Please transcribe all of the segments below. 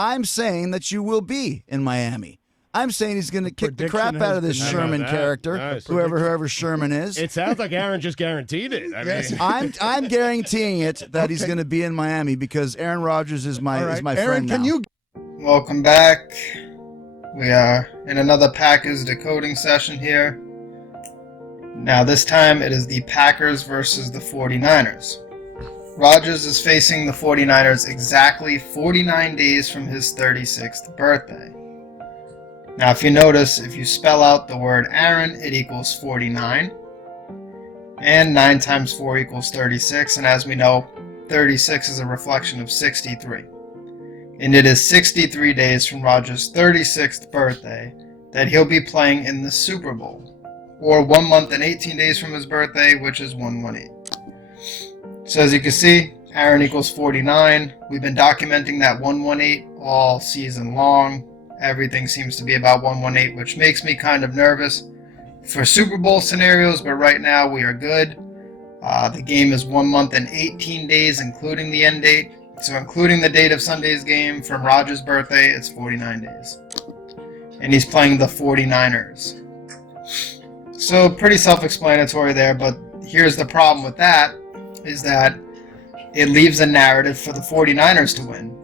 I'm saying that you will be in Miami. I'm saying he's going to kick the crap out of this Sherman character, nice. whoever Sherman is. It sounds like Aaron just guaranteed it. I'm guaranteeing it that he's going to be in Miami because Aaron Rodgers is my Aaron, friend now. can you? Welcome back. We are in another Packers decoding session here. Now this time it is the Packers versus the 49ers. Rodgers is facing the 49ers exactly 49 days from his 36th birthday. Now if you notice, if you spell out the word Aaron, it equals 49. And 9 times 4 equals 36. And as we know, 36 is a reflection of 63. And it is 63 days from Rodgers' 36th birthday that he'll be playing in the Super Bowl. Or 1 month and 18 days from his birthday, which is 118. So as you can see, Aaron equals 49. We've been documenting that 118 all season long. Everything seems to be about 118, which makes me kind of nervous for Super Bowl scenarios, but right now we are good. The game is 1 month and 18 days, including the end date. So including the date of Sunday's game from Rodgers' birthday, it's 49 days. And he's playing the 49ers. So pretty self-explanatory there, but here's the problem with that, is that it leaves a narrative for the 49ers to win.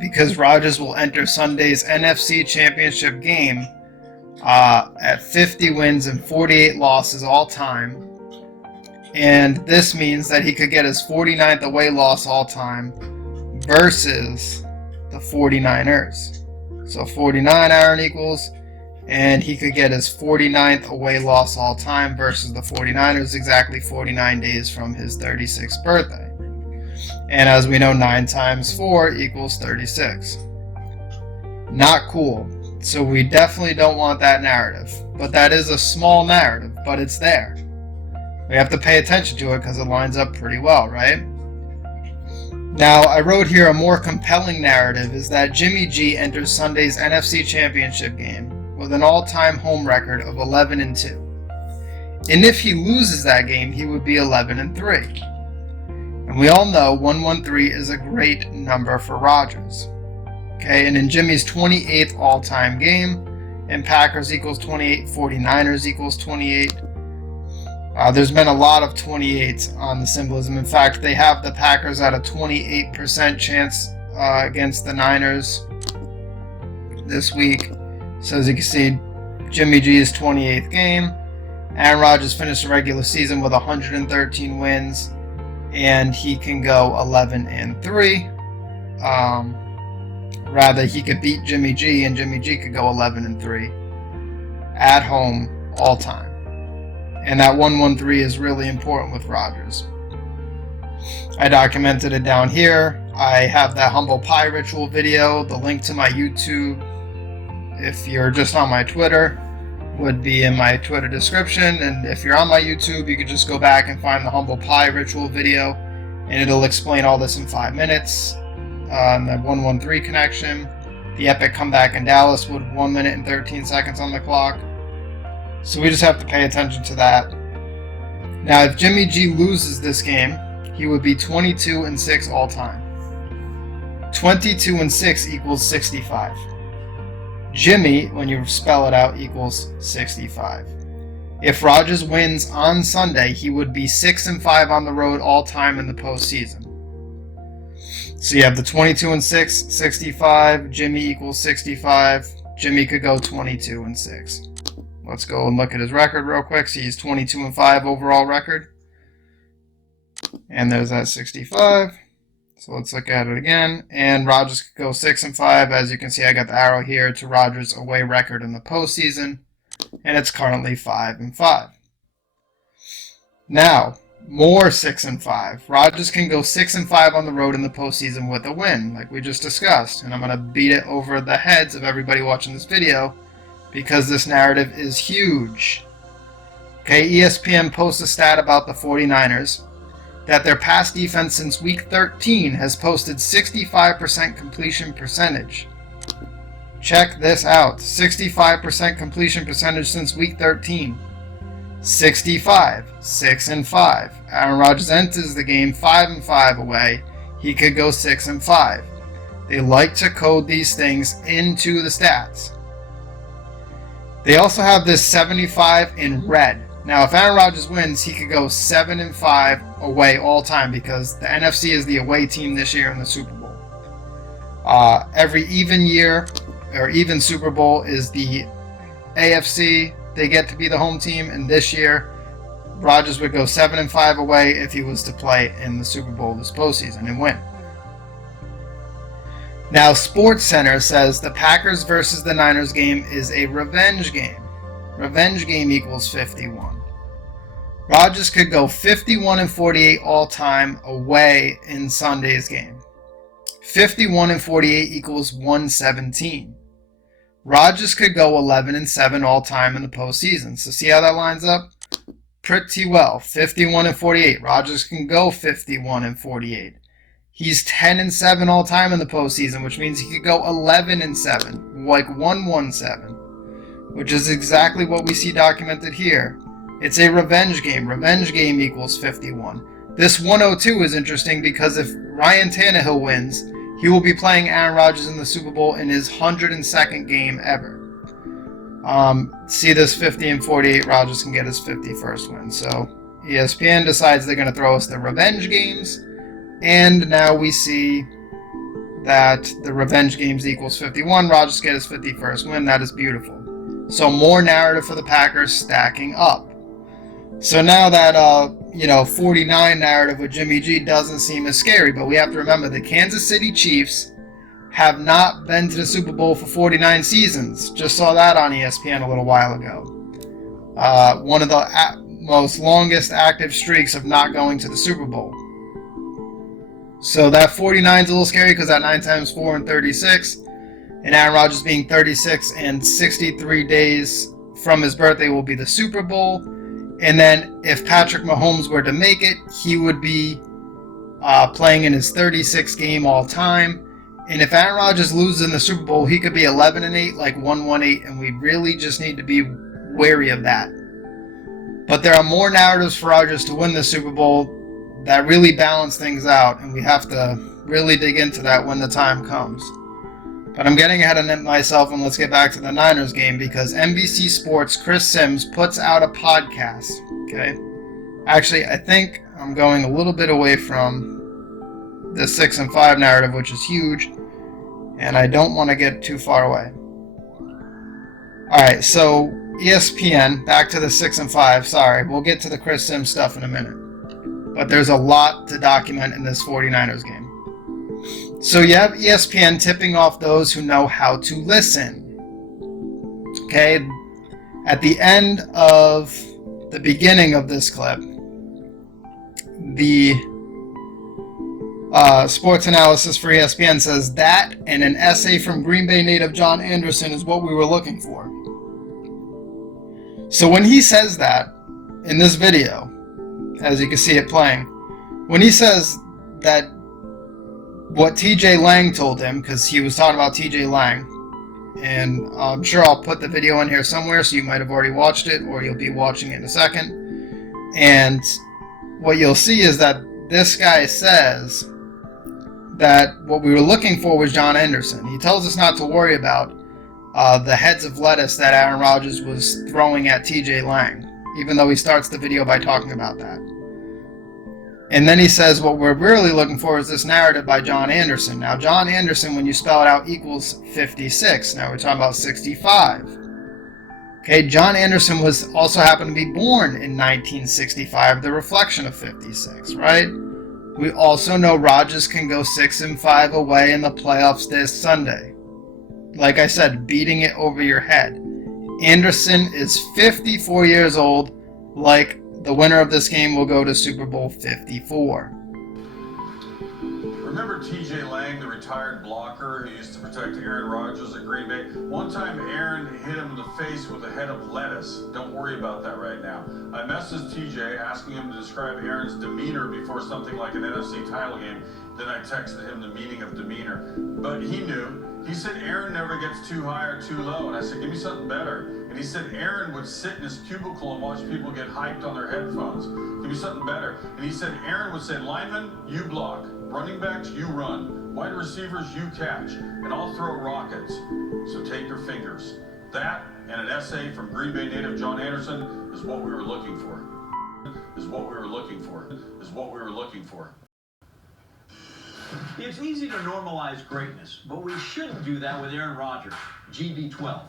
Because Rodgers will enter Sunday's NFC Championship game at 50 wins and 48 losses all time. And this means that he could get his 49th away loss all time versus the 49ers. So 49 Aaron equals, and he could get his 49th away loss all time versus the 49ers exactly 49 days from his 36th birthday. And as we know, 9 times 4 equals 36. Not cool. So we definitely don't want that narrative. But that is a small narrative, but it's there. We have to pay attention to it because it lines up pretty well, right? Now, I wrote here a more compelling narrative is that Jimmy G enters Sunday's NFC Championship game with an all-time home record of 11-2. And if he loses that game, he would be 11-3. And we all know 113 is a great number for Rodgers. Okay, and in Jimmy's 28th all-time game, and Packers equals 28, 49ers equals 28. There's been a lot of 28s on the symbolism. In fact, they have the Packers at a 28% chance against the Niners this week. So as you can see, Jimmy G's 28th game. Aaron Rodgers finished the regular season with 113 wins, and he can go 11-3. Rather, he could beat Jimmy G, and Jimmy G could go 11-3 at home all time. And that 113 is really important with Rodgers. I documented it down here. I have that humble pie ritual video. The link to my YouTube, if you're just on my Twitter, would be in my Twitter description. And if you're on my YouTube, you could just go back and find the humble pie ritual video, and it'll explain all this in 5 minutes. And the 113 connection, the epic comeback in Dallas with 1 minute and 13 seconds on the clock. So we just have to pay attention to that. Now, if Jimmy G loses this game, he would be 22-6 all time. 22-6 equals 65. Jimmy, when you spell it out, equals 65. If Rodgers wins on Sunday, he would be 6-5 on the road all time in the postseason. So you have the 22-6, 65. Jimmy equals 65. Jimmy could go 22-6. Let's go and look at his record real quick. So he's 22-5 overall record. And there's that 65. So let's look at it again. And Rodgers could go 6-5. As you can see, I got the arrow here to Rodgers' away record in the postseason. And it's currently 5-5. Now, more 6-5. Rodgers can go 6-5 on the road in the postseason with a win, like we just discussed. And I'm going to beat it over the heads of everybody watching this video, because this narrative is huge. Okay, ESPN posts a stat about the 49ers that their pass defense since week 13 has posted 65% completion percentage. Check this out. 65% completion percentage since week 13. 65, 6-5. Aaron Rodgers enters the game 5-5 away. He could go 6-5. They like to code these things into the stats. They also have this 75 in red. Now, if Aaron Rodgers wins, he could go 7-5 away all time because the NFC is the away team this year in the Super Bowl. Every even year or even Super Bowl is the AFC. They get to be the home team, and this year Rodgers would go 7-5 away if he was to play in the Super Bowl this postseason and win. Now, SportsCenter says the Packers versus the Niners game is a revenge game. Revenge game equals 51. Rodgers could go 51-48 all time away in Sunday's game. 51-48 equals 117. Rodgers could go 11-7 all time in the postseason. So see how that lines up? Pretty well. 51-48. Rodgers can go 51-48. He's 10-7 all time in the postseason, which means he could go 11-7, like 117, which is exactly what we see documented here. It's a revenge game. Revenge game equals 51. This 102 is interesting because if Ryan Tannehill wins, he will be playing Aaron Rodgers in the Super Bowl in his 102nd game ever. See this 50-48, Rodgers can get his 51st win. So ESPN decides they're going to throw us the revenge games. And now we see that the revenge games equals 51. Rodgers gets his 51st win. That is beautiful. So more narrative for the Packers stacking up. So now that 49 narrative with Jimmy G doesn't seem as scary, but we have to remember the Kansas City Chiefs have not been to the Super Bowl for 49 seasons. Just saw that on ESPN a little while ago. One of the most longest active streaks of not going to the Super Bowl. So that 49 is a little scary because that 9 times 4 and 36, and Aaron Rodgers being 36 and 63 days from his birthday will be the Super Bowl. And then if Patrick Mahomes were to make it, he would be playing in his 36th game all time. And if Aaron Rodgers loses in the Super Bowl, he could be 11-8, like 118, and we really just need to be wary of that. But there are more narratives for Rodgers to win the Super Bowl that really balance things out, and we have to really dig into that when the time comes. But I'm getting ahead of myself, and let's get back to the Niners game, because NBC Sports' Chris Sims puts out a podcast, okay? Actually, I think I'm going a little bit away from the 6-5 narrative, which is huge, and I don't want to get too far away. Alright, so ESPN, back to the 6-5, sorry, we'll get to the Chris Sims stuff in a minute. But there's a lot to document in this 49ers game. So you have ESPN tipping off those who know how to listen. Okay? At the end of the beginning of this clip, the sports analysis for ESPN says that and an essay from Green Bay native John Anderson is what we were looking for. So when he says that in this video, as you can see it playing, when he says that what TJ Lang told him, because he was talking about TJ Lang, and I'm sure I'll put the video in here somewhere, so you might have already watched it, or you'll be watching it in a second, and what you'll see is that this guy says that what we were looking for was John Anderson. He tells us not to worry about the heads of lettuce that Aaron Rodgers was throwing at TJ Lang, even though he starts the video by talking about that. And then he says what we're really looking for is this narrative by John Anderson. Now, John Anderson, when you spell it out, equals 56. Now we're talking about 65. Okay, John Anderson was also happened to be born in 1965, the reflection of 56, right? We also know Rodgers can go 6-5 away in the playoffs this Sunday. Like I said, beating it over your head. Anderson is 54 years old, like the winner of this game will go to Super Bowl 54. Remember TJ Lang, the retired blocker who used to protect Aaron Rodgers at Green Bay? One time Aaron hit him in the face with a head of lettuce. Don't worry about that right now. I messaged TJ asking him to describe Aaron's demeanor before something like an NFC title game. Then I texted him the meaning of demeanor. But he knew. He said Aaron never gets too high or too low. And I said, give me something better. And he said Aaron would sit in his cubicle and watch people get hyped on their headphones. Give me something better. And he said Aaron would say, lineman, you block. Running backs, you run. Wide receivers you catch, and I'll throw rockets. So take your fingers. That and an essay from Green Bay native John Anderson is what we were looking for. Is what we were looking for. Is what we were looking for. It's easy to normalize greatness, but we shouldn't do that with Aaron Rodgers, GB12.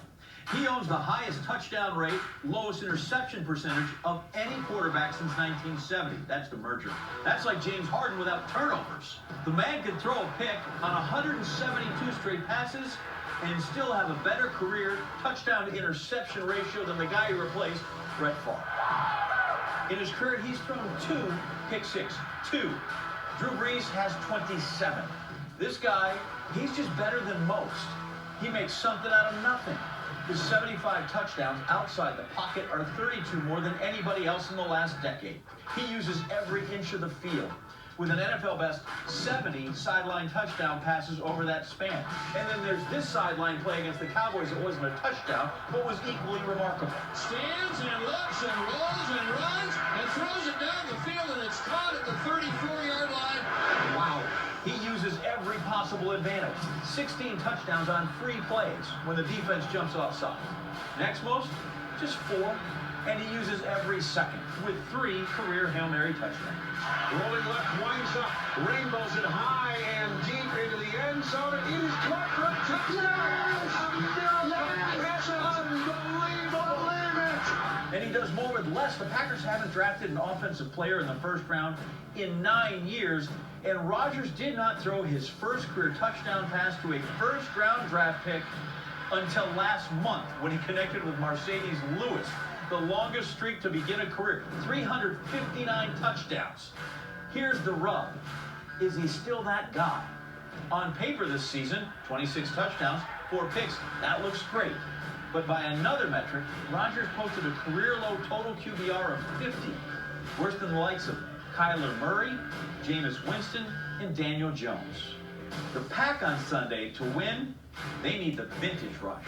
He owns the highest touchdown rate, lowest interception percentage of any quarterback since 1970. That's the merger. That's like James Harden without turnovers. The man could throw a pick on 172 straight passes and still have a better career touchdown to interception ratio than the guy he replaced, Brett Favre. In his career, he's thrown 2 pick six. 2. Drew Brees has 27. This guy, he's just better than most. He makes something out of nothing. His 75 touchdowns outside the pocket are 32 more than anybody else in the last decade. He uses every inch of the field, with an NFL best 70 sideline touchdown passes over that span. And then there's this sideline play against the Cowboys that wasn't a touchdown, but was equally remarkable. Stands and looks and rolls and runs and throws it down the field, and it's caught at the 34-yard line. Wow. He uses every possible advantage. 16 touchdowns on free plays when the defense jumps offside. Next most, just 4. And he uses every second with 3 career Hail Mary touchdowns. Rolling left, winds up, rainbows it high and deep into the end zone. It is caught for a touchdown. That's unbelievable. Believe it. And he does more with less. The Packers haven't drafted an offensive player in the first round in 9 years. And Rodgers did not throw his first career touchdown pass to a first-round draft pick until last month when he connected with Mercedes Lewis. The longest streak to begin a career, 359 touchdowns. Here's the rub. Is he still that guy? On paper this season, 26 touchdowns, 4 picks. That looks great. But by another metric, Rodgers posted a career-low total QBR of 50, worse than the likes of Kyler Murray, Jameis Winston, and Daniel Jones. The Pack on Sunday, to win, they need the vintage Rodgers.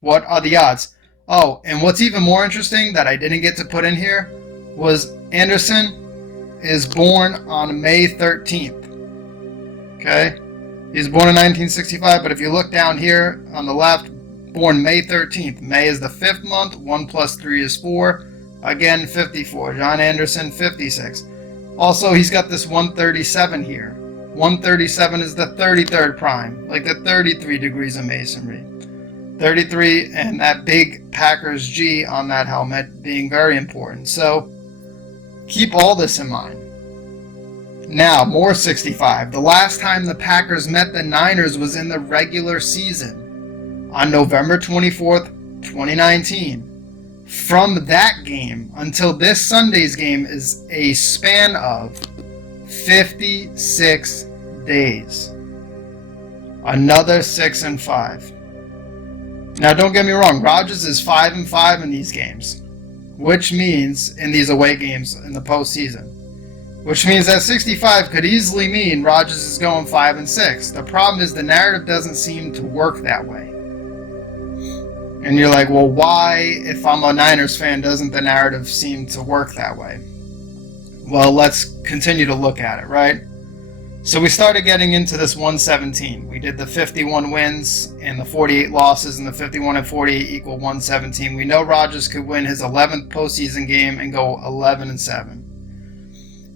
What are the odds? Oh, and what's even more interesting that I didn't get to put in here was Anderson is born on May 13th. Okay? He was born in 1965, but if you look down here on the left, born May 13th. May is the 5th month. 1 plus 3 is 4. Again, 54. John Anderson, 56. Also, he's got this 137 here. 137 is the 33rd prime, like the 33 degrees of masonry. 33 and that big Packers G on that helmet being very important. So keep all this in mind. Now, more 65. The last time the Packers met the Niners was in the regular season on November 24th, 2019. From that game until this Sunday's game is a span of 56 days. Another 6-5. Now, don't get me wrong, Rodgers is 5-5 in these games, which means in these away games in the postseason, which means that 65 could easily mean Rodgers is going 5-6. The problem is the narrative doesn't seem to work that way. And you're like, well, why, if I'm a Niners fan, doesn't the narrative seem to work that way? Well, let's continue to look at it, right? So we started getting into this 117. We did the 51 wins and the 48 losses, and the 51 and 48 equal 117. We know Rodgers could win his 11th postseason game and go 11-7.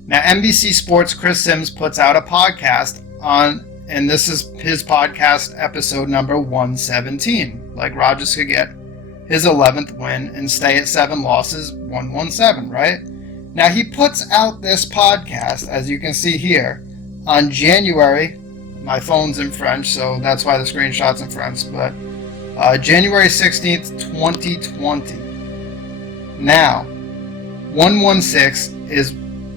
Now, NBC Sports' Chris Sims puts out a podcast on, and this is his podcast episode number 117. Like Rodgers could get his 11th win and stay at 7 losses, 117, right? Now, he puts out this podcast, as you can see here, on January, my phone's in French, so that's why the screenshot's in French, but January 16th, 2020. Now, 116 is,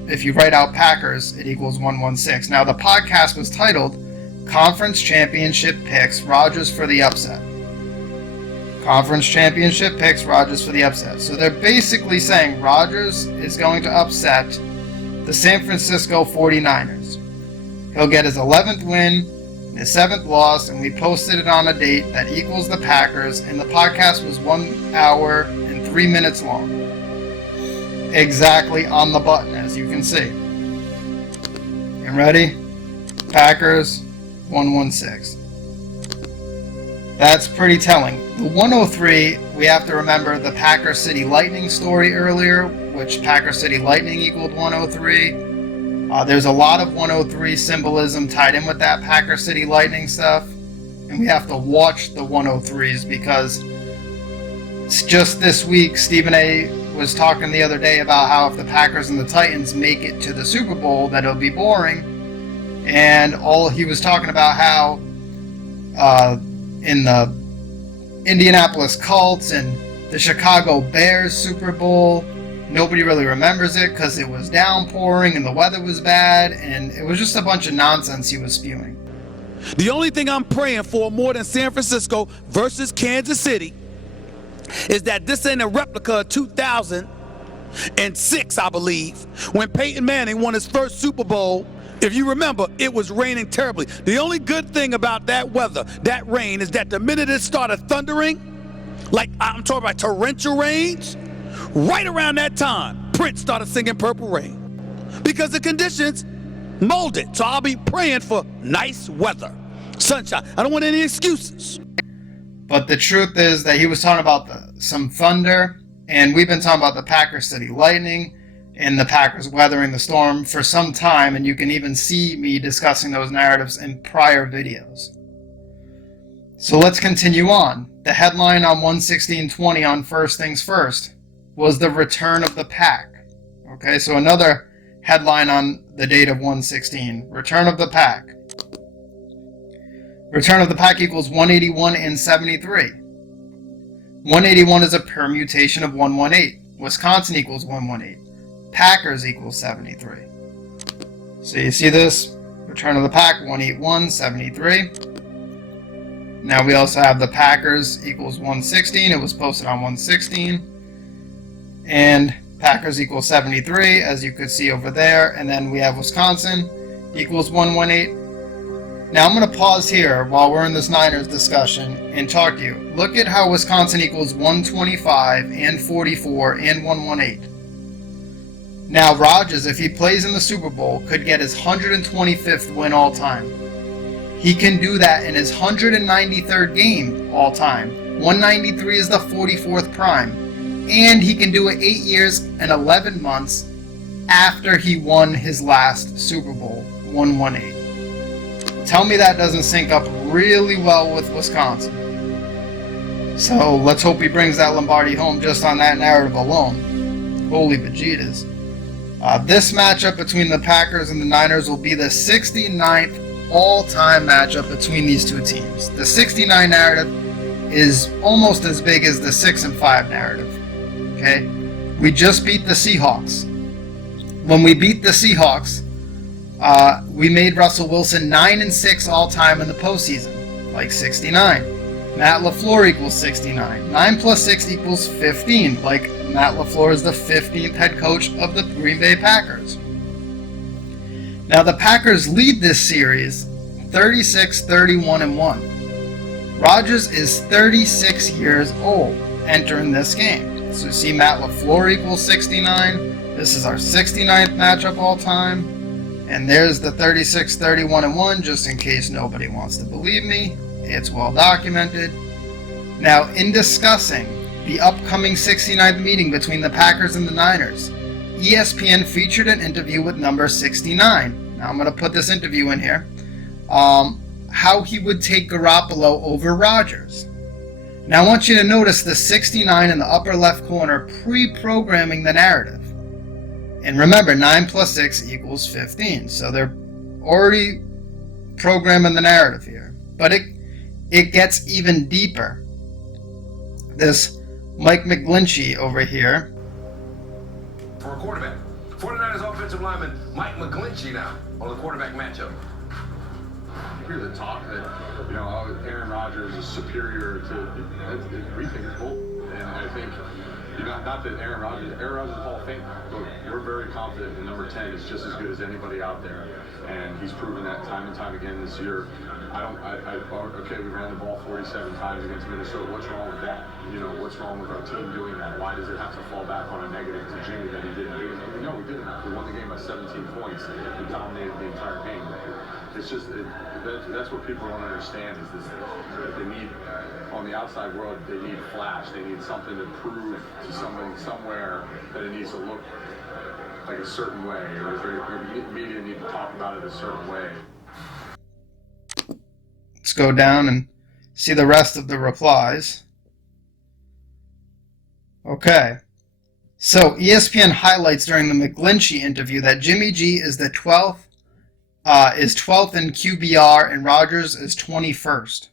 if you write out Packers, it equals 116. Now, the podcast was titled Conference Championship Picks, Rodgers for the Upset. Conference Championship Picks, Rodgers for the Upset. So they're basically saying Rodgers is going to upset the San Francisco 49ers. He'll get his 11th win, his 7th loss, and we posted it on a date that equals the Packers, and the podcast was 1 hour and 3 minutes long. Exactly on the button, as you can see. You ready? Packers 116. That's pretty telling. The 103, we have to remember the Packer City Lightning story earlier, which Packer City Lightning equaled 103. There's a lot of 103 symbolism tied in with that Packer City Lightning stuff, and we have to watch the 103s because it's just this week Stephen A. was talking the other day about how if the Packers and the Titans make it to the Super Bowl, that it'll be boring, and he was talking about how in the Indianapolis Colts and the Chicago Bears Super Bowl, nobody really remembers it because it was downpouring and the weather was bad, and it was just a bunch of nonsense he was spewing. The only thing I'm praying for more than San Francisco versus Kansas City is that this ain't a replica of 2006, I believe, when Peyton Manning won his first Super Bowl. If you remember, it was raining terribly. The only good thing about that weather, that rain, is that the minute it started thundering, like I'm talking about torrential rains, right around that time, Prince started singing Purple Rain because the conditions molded. So I'll be praying for nice weather, sunshine. I don't want any excuses. But the truth is that he was talking about some thunder, and we've been talking about the Packer City Lightning and the Packers weathering the storm for some time, and you can even see me discussing those narratives in prior videos. So let's continue on. The headline on 11620 on First Things First was the return of the Pack. Okay, so another headline on the date of 116, return of the Pack. Return of the Pack equals 181 and 73. 181 is a permutation of 118. Wisconsin equals 118. Packers equals 73. So you see this? Return of the Pack, 181, 73. Now we also have the Packers equals 116. It was posted on 116. And Packers equals 73, as you could see over there. And then we have Wisconsin equals 118. Now I'm going to pause here while we're in this Niners discussion and talk to you. Look at how Wisconsin equals 125 and 44 and 118. Now Rodgers, if he plays in the Super Bowl, could get his 125th win all time. He can do that in his 193rd game all time. 193 is the 44th prime. And he can do it 8 years and 11 months after he won his last Super Bowl, 118. Tell me that doesn't sync up really well with Wisconsin. So let's hope he brings that Lombardi home just on that narrative alone. Holy bejesus. This matchup between the Packers and the Niners will be the 69th all-time matchup between these two teams. The 69 narrative is almost as big as the 6-5 narrative. Okay? We just beat the Seahawks. When we beat the Seahawks, we made Russell Wilson 9-6 all-time in the postseason, like 69. Matt LaFleur equals 69. 9 plus 6 equals 15, like Matt LaFleur is the 15th head coach of the Green Bay Packers. Now the Packers lead this series 36-31-1. Rodgers is 36 years old entering this game. So you see Matt LaFleur equals 69. This is our 69th matchup all time. And there's the 36-31-1, just in case nobody wants to believe me. It's well documented. Now, in discussing the upcoming 69th meeting between the Packers and the Niners, ESPN featured an interview with number 69. Now, I'm going to put this interview in here. How he would take Garoppolo over Rodgers. Now, I want you to notice the 69 in the upper left corner pre-programming the narrative. And remember, 9 plus 6 equals 15. So they're already programming the narrative here. But it gets even deeper. This Mike McGlinchey over here. For a quarterback, 49ers offensive lineman Mike McGlinchey now on the quarterback matchup. You hear the talk that, Aaron Rodgers is superior to, we think it's bull. And I think, not that Aaron Rodgers is Hall of Fame, but we're very confident in number 10 is just as good as anybody out there. And he's proven that time and time again this year. Okay, we ran the ball 47 times against Minnesota. What's wrong with that? What's wrong with our team doing that? Why does it have to fall back on a negative to Jimmy that he didn't do it? No, we didn't. We won the game by 17 points. We dominated the entire game. It's just that's what people don't understand is this. That they need on the outside world. They need flash. They need something to prove to somebody somewhere that it needs to look like a certain way, or the media need to talk about it a certain way. Let's go down and see the rest of the replies. Okay. So ESPN highlights during the McGlinchey interview that Jimmy G is the 12th in QBR and Rodgers is 21st.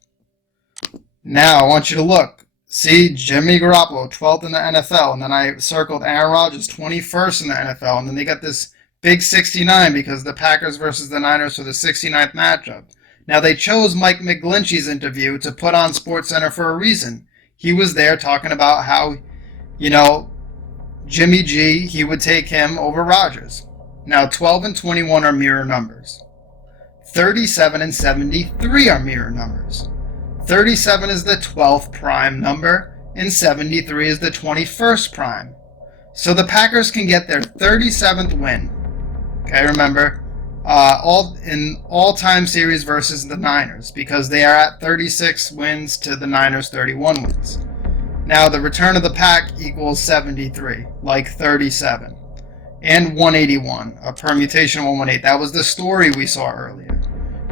Now I want you to look. See Jimmy Garoppolo 12th in the NFL, and then I circled Aaron Rodgers 21st in the NFL, and then they got this big 69 because the Packers versus the Niners for the 69th matchup. Now they chose Mike McGlinchey's interview to put on SportsCenter for a reason. He was there talking about how, Jimmy G, he would take him over Rodgers. Now 12 and 21 are mirror numbers. 37 and 73 are mirror numbers. 37 is the 12th prime number, and 73 is the 21st prime. So the Packers can get their 37th win. Okay, remember, all-time series versus the Niners, because they are at 36 wins to the Niners' 31 wins. Now the return of the pack equals 73, like 37, and 181, a permutation of 118. That was the story we saw earlier.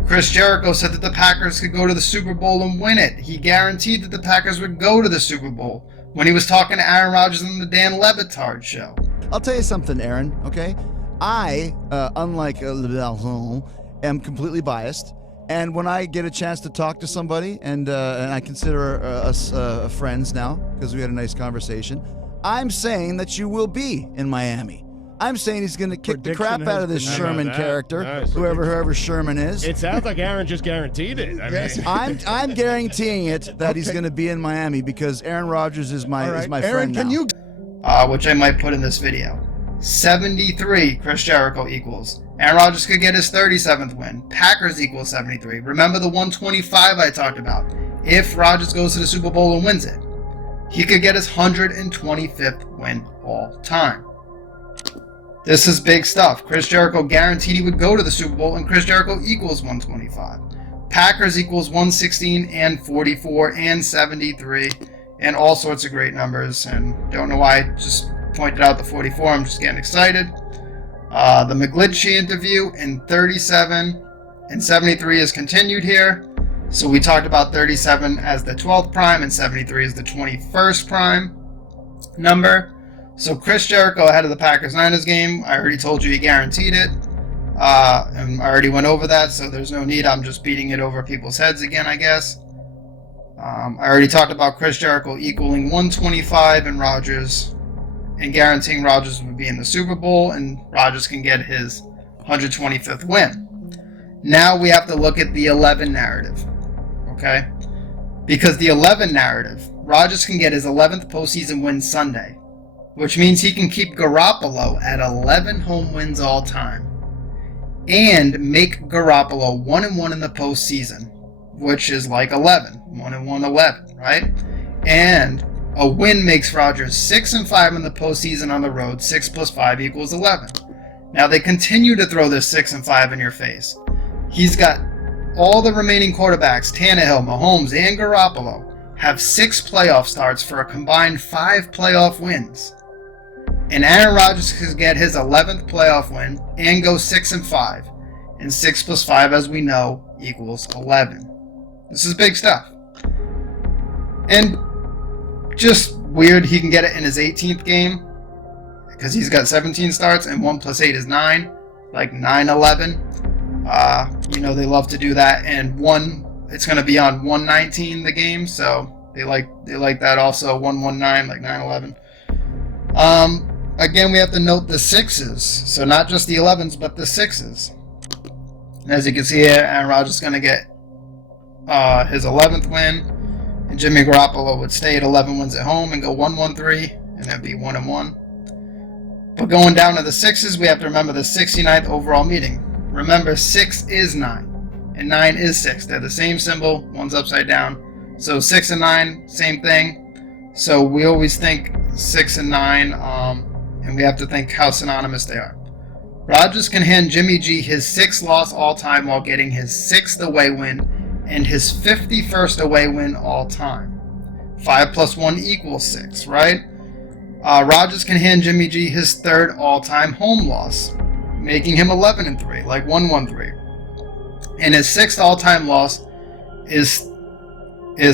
Chris Jericho said that the Packers could go to the Super Bowl and win it. He guaranteed that the Packers would go to the Super Bowl when he was talking to Aaron Rodgers on the Dan Le Batard show. I'll tell you something, Aaron, okay? I, unlike am completely biased. And when I get a chance to talk to somebody, and I consider us friends now because we had a nice conversation, I'm saying that you will be in Miami. I'm saying he's going to kick the crap out of this Sherman character, whoever Sherman is. It sounds like Aaron just guaranteed it. I'm guaranteeing it that he's going to be in Miami because Aaron Rodgers is my Aaron, friend now. Can you? Which I might put in this video. 73 Chris Jericho equals. Aaron Rodgers could get his 37th win. Packers equals 73. Remember the 125 I talked about? If Rodgers goes to the Super Bowl and wins it, he could get his 125th win all time. This is big stuff. Chris Jericho guaranteed he would go to the Super Bowl, and Chris Jericho equals 125. Packers equals 116 and 44 and 73 and all sorts of great numbers. And don't know why I just pointed out the 44. I'm just getting excited. The McGlinchey interview in 37 and 73 is continued here. So we talked about 37 as the 12th prime and 73 as the 21st prime number. So Chris Jericho ahead of the Packers-Niners game. I already told you he guaranteed it. And I already went over that, so there's no need. I'm just beating it over people's heads again, I guess. I already talked about Chris Jericho equaling 125 and Rodgers, and guaranteeing Rodgers would be in the Super Bowl, and Rodgers can get his 125th win. Now we have to look at the 11 narrative, okay? Because the 11 narrative, Rodgers can get his 11th postseason win Sunday, which means he can keep Garoppolo at 11 home wins all time and make Garoppolo 1-1 in the postseason, which is like 11, 1-1, 11, right? And a win makes Rodgers 6-5 in the postseason on the road. 6 + 5 = 11. Now they continue to throw this 6-5 in your face. He's got all the remaining quarterbacks, Tannehill, Mahomes, and Garoppolo, have 6 playoff starts for a combined 5 playoff wins. And Aaron Rodgers could get his 11th playoff win and go 6-5. And 6 + 5, as we know, equals 11. This is big stuff. And just weird he can get it in his 18th game, because he's got 17 starts, and 1 + 8 is 9, like 9-11. They love to do that, and it's going to be on 119 the game, so they like that also, 119, like 9-11. Again, we have to note the 6s, so not just the 11s, but the 6s. And as you can see here, Aaron Rodgers is going to get his 11th win, and Jimmy Garoppolo would stay at 11 wins at home and go 1-1-3, and that'd be 1-1. But going down to the 6s, we have to remember the 69th overall meeting. Remember, 6 is 9, and 9 is 6. They're the same symbol, one's upside down. So 6 and 9, same thing. So we always think 6 and 9, and we have to think how synonymous they are. Rodgers can hand Jimmy G his 6th loss all-time while getting his 6th away win and his 51st away win all-time. 5 plus 1 equals 6, right? Rodgers can hand Jimmy G his 3rd all-time home loss, making him 11-3, like 1-1-3. And his 6th all-time loss is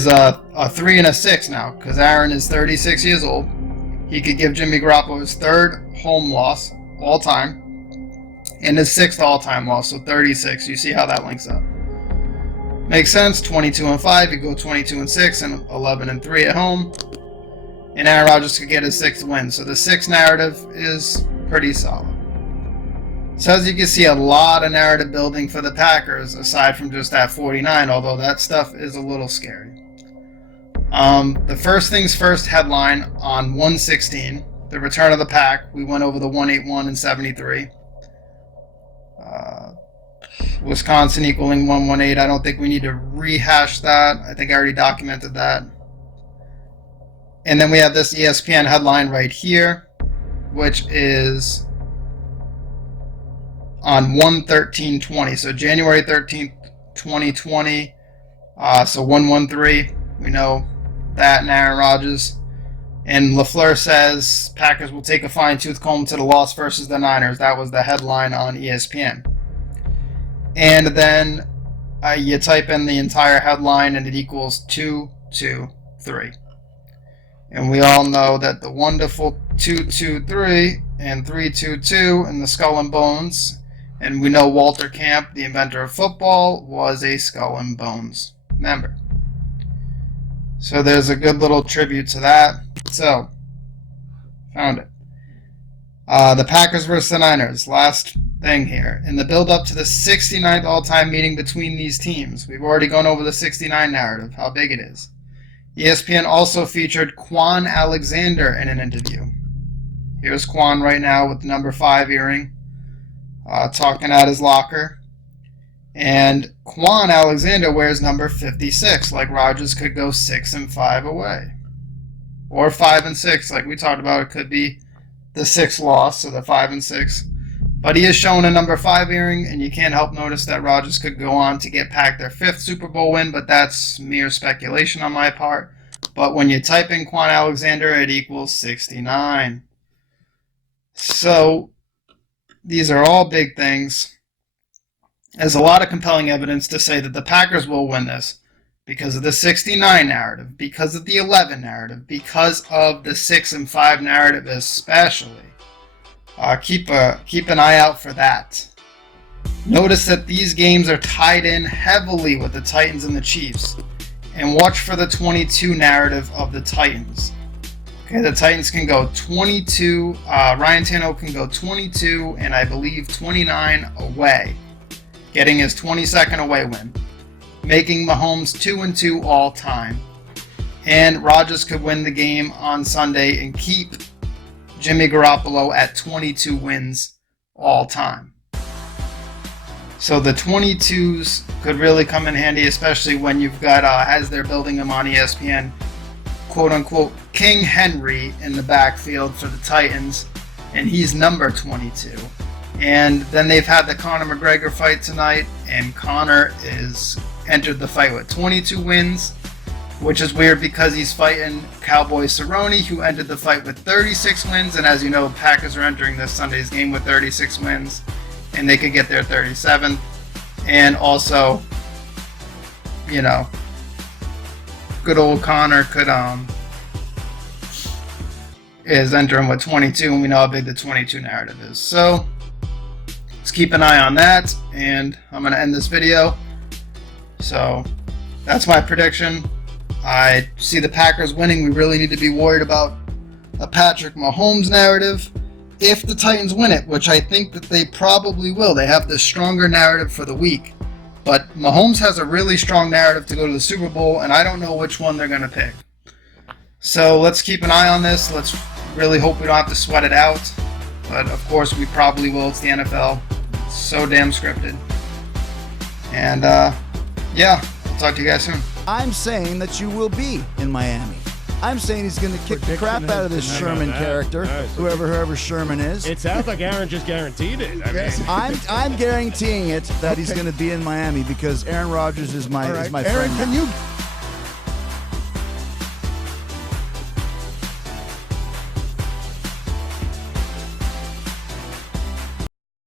a 3 and a 6 now, because Aaron is 36 years old. He could give Jimmy Garoppolo his 3rd home loss all-time and his 6th all-time loss, so 36. You see how that links up. Makes sense. 22-5, you go 22-6 and 11-3 at home. And Aaron Rodgers could get his 6th win. So the 6th narrative is pretty solid. So as you can see, a lot of narrative building for the Packers, aside from just that 49, although that stuff is a little scary. The first things first headline on 116, the return of the Pack. We went over the 181 and 73. Wisconsin equaling 118. I don't think we need to rehash that. I think I already documented that. And then we have this ESPN headline right here, which is on 1/13/20. So January 13th, 2020. So 113. We know that, and Aaron Rodgers. And LaFleur says Packers will take a fine-tooth comb to the loss versus the Niners. That was the headline on ESPN. And then you type in the entire headline and it equals 223. And we all know that the wonderful 223 and 322 and the Skull and Bones. And we know Walter Camp, the inventor of football, was a Skull and Bones member. So there's a good little tribute to that. So, found it. The Packers versus the Niners. Last thing here. In the build-up to the 69th all-time meeting between these teams, we've already gone over the 69 narrative, how big it is. ESPN also featured Quan Alexander in an interview. Here's Quan right now with the number 5 earring, talking at his locker. And Quan Alexander wears number 56, like Rodgers could go 6-5 away. Or 5-6, like we talked about, it could be the 6th loss, so the 5-6. But he is showing a number 5 earring, and you can't help notice that Rodgers could go on to get Pack their 5th Super Bowl win, but that's mere speculation on my part. But when you type in Quan Alexander, it equals 69. So these are all big things. There's a lot of compelling evidence to say that the Packers will win this because of the 69 narrative, because of the 11 narrative, because of the 6-5 narrative especially. Keep an eye out for that. Notice that these games are tied in heavily with the Titans and the Chiefs. And watch for the 22 narrative of the Titans. Okay, the Titans can go 22, Ryan Tannehill can go 22 and I believe 29 away, getting his 22nd away win, making Mahomes 2-2 all time. And Rodgers could win the game on Sunday and keep Jimmy Garoppolo at 22 wins all time. So the 22s could really come in handy, especially when you've got, as they're building them on ESPN, quote-unquote, King Henry in the backfield for the Titans, and he's number 22. And then they've had the Conor McGregor fight tonight, and Conor is entered the fight with 22 wins, which is weird because he's fighting Cowboy Cerrone, who ended the fight with 36 wins, and as you know, Packers are entering this Sunday's game with 36 wins, and they could get their 37th. And also, you know, good old Conor could is entering with 22, and we know how big the 22 narrative is. So let's keep an eye on that, and I'm going to end this video. So that's my prediction. I see the Packers winning. We really need to be worried about a Patrick Mahomes narrative if the Titans win it, which I think that they probably will. They have the stronger narrative for the week. But Mahomes has a really strong narrative to go to the Super Bowl, and I don't know which one they're going to pick. So let's keep an eye on this. Let's really hope we don't have to sweat it out. But of course we probably will. It's the NFL. It's so damn scripted. And yeah, I'll talk to you guys soon. I'm saying that you will be in Miami. I'm saying he's going to kick the crap out of this Sherman character, Nice. whoever Sherman is. It sounds like Aaron just guaranteed it. I mean, I'm guaranteeing it that he's going to be in Miami because Aaron Rodgers is my All right. is my Aaron, friend. can you